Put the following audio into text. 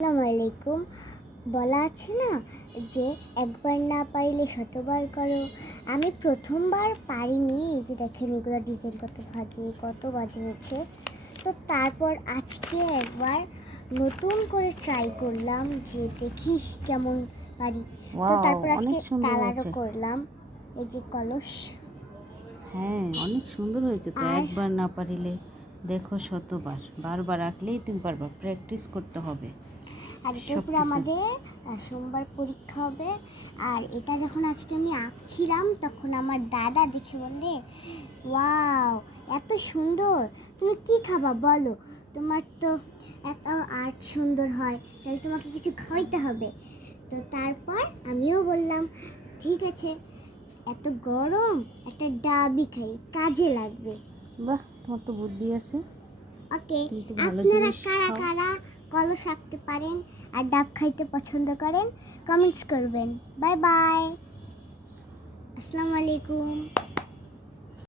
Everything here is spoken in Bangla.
আসসালামু আলাইকুম। বলা আছে না যে একবার না পারিলে শতবার করো। আমি প্রথমবার পারিনি। এই যে দেখেন এগুলো ডিজাইন কত ভাজে কত বাজে হয়েছে। তো তারপর আজকে একবার নতুন করে ট্রাই করলাম যে দেখি কেমন পারি। তো তারপর আজকে কালারও করলাম। এই যে কলস। হ্যাঁ অনেক সুন্দর হয়েছে তো একবার না পারিলে। দেখো শতবার। বারবার আঁকলেই তুমি পারবা প্র্যাকটিস করতে হবে। আর সবকিছু। আমাদের সোমবার পরীক্ষা হবে। আর এটা যখন আজকে আমি আঁকছিলাম তখন আমার দাদা দেখে বললে ওয়াও এত সুন্দর। তুমি কি খাবা বলো? তোমার তো এত আর্ট সুন্দর হয় তাহলে তোমাকে কিছু খাওয়াইতে হবে। তো তারপর আমিও বললাম ঠিক আছে এত গরম একটা ডাবি খাই কাজে লাগবে। বাহ তোমার তো বুদ্ধি আছে। ওকে আপনারা কারা কারা কলস আঁকতে পারেন আর ডাব খাইতে পছন্দ করেন কমেন্টস করবেন। Bye bye. আসসালামু আলাইকুম।